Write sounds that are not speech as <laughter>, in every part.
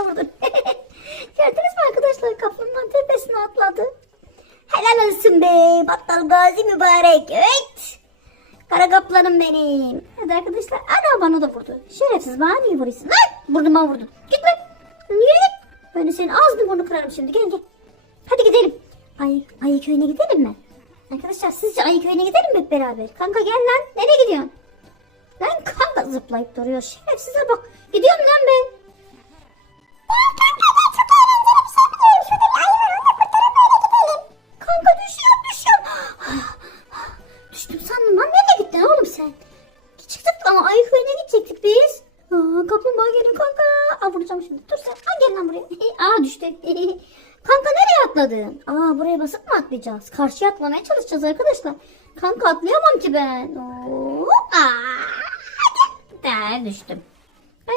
vurdun. <laughs> Gördünüz mü arkadaşlar kaplanın tepesine atladı. Helal olsun be battal gazi mübarek. Evet. Kara kaplanım benim. Hadi arkadaşlar. Ana bana da vurdu. Şerefsiz bana niye vuruyorsun? Lan burnuma vurdun. Git lan. Yürü git. Ben senin ağzını burnunu kırarım şimdi. Gel gel. Hadi gidelim. Ayı, ayı köyüne gidelim mi? Arkadaşlar sizce ayı köyüne gidelim mi hep beraber? Kanka gel lan. Nereye gidiyorsun? Lan kanka zıplayıp duruyor. Şerefsize bak. Gidiyorum lan ben. Atladın? Aa buraya basıp mı atlayacağız? Karşıya atlamaya çalışacağız arkadaşlar. Kanka atlayamam ki ben. Oo, aa, düştüm.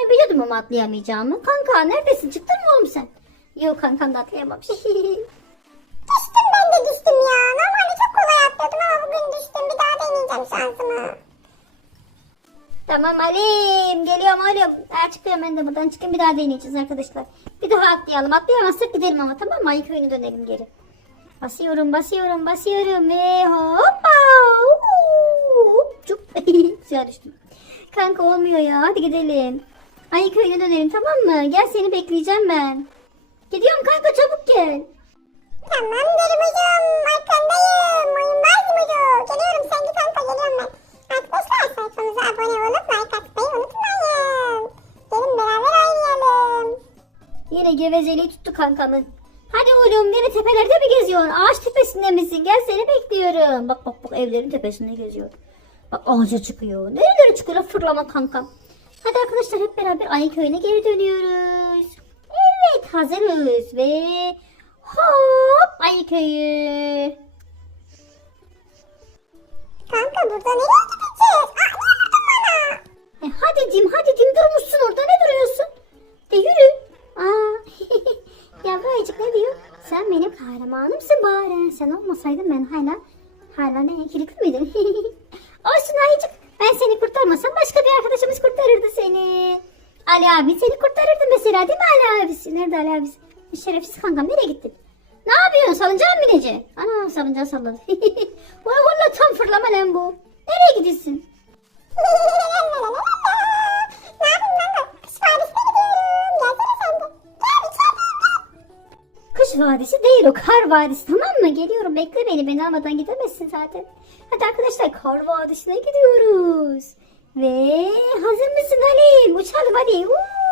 Biliyordum ama atlayamayacağımı. Kanka neredesin? Çıktın mı oğlum sen? Yok kankam da atlayamam. <laughs> Düştüm ben de düştüm ya. Normalde çok kolay atlıyordum ama bugün düştüm. Bir daha deneyeceğim şansımı. Tamam Alim. Geliyorum Alim. Eğer çıkıyorum ben de buradan çıkayım bir daha deneyeceğiz arkadaşlar. Bir daha atlayalım. Atlayamazsak gidelim ama tamam mı? Ayı köyüne dönelim geri. Basıyorum basıyorum basıyorum ve hoppa. Hop, <laughs> suya düştüm. Kanka olmuyor ya. Hadi gidelim. Ayı köyüne dönelim tamam mı? Gel seni bekleyeceğim ben. Gidiyorum kanka çabuk gel. Tamamdır hocam. Arkandayım. Oyunbaz mıydı? Geliyorum sen git kanka geliyorum ben. Arkadaşlar sayfamıza abone olup like atmayı unutmayın. Gelin beraber oynayalım. Yine gevezeliği tuttu kankamın. Hadi oğlum yine tepelerde mi geziyorsun? Ağaç tepesinde misin? Gel seni bekliyorum. Bak bak bak evlerin tepesinde geziyor. Bak ağaca çıkıyor. Nerelere çıkıyor fırlama kankam. Hadi arkadaşlar hep beraber ayı köyüne geri dönüyoruz. Evet hazırız ve hop ayı köyü. Kanka burada nereye gideceğiz? Aa niye vurdun bana? E, hadi Dim hadi Dim durmuşsun orada ne duruyorsun? De yürü. Aa, <laughs> yavru ayıcık ne diyor? Sen benim kahramanımsın bari. Sen olmasaydın ben hala hala ne kilitli miydin? <laughs> Olsun ayıcık. Ben seni kurtarmasam başka bir arkadaşımız kurtarırdı seni. Ali abi seni kurtarırdı mesela değil mi Ali abisi? Nerede Ali abisi? Şerefsiz kankam nereye gittin? Ne yapıyorsun? Salıncağa mı bineceksin? Ana salıncağı salladı. <laughs> Valla tam fırlama lan bu. Nereye gidiyorsun? Vadisi değil o kar vadisi tamam mı? Geliyorum bekle beni beni almadan gidemezsin zaten. Hadi arkadaşlar kar vadisine gidiyoruz. Ve hazır mısın Halim? Uçalım hadi. Uuu.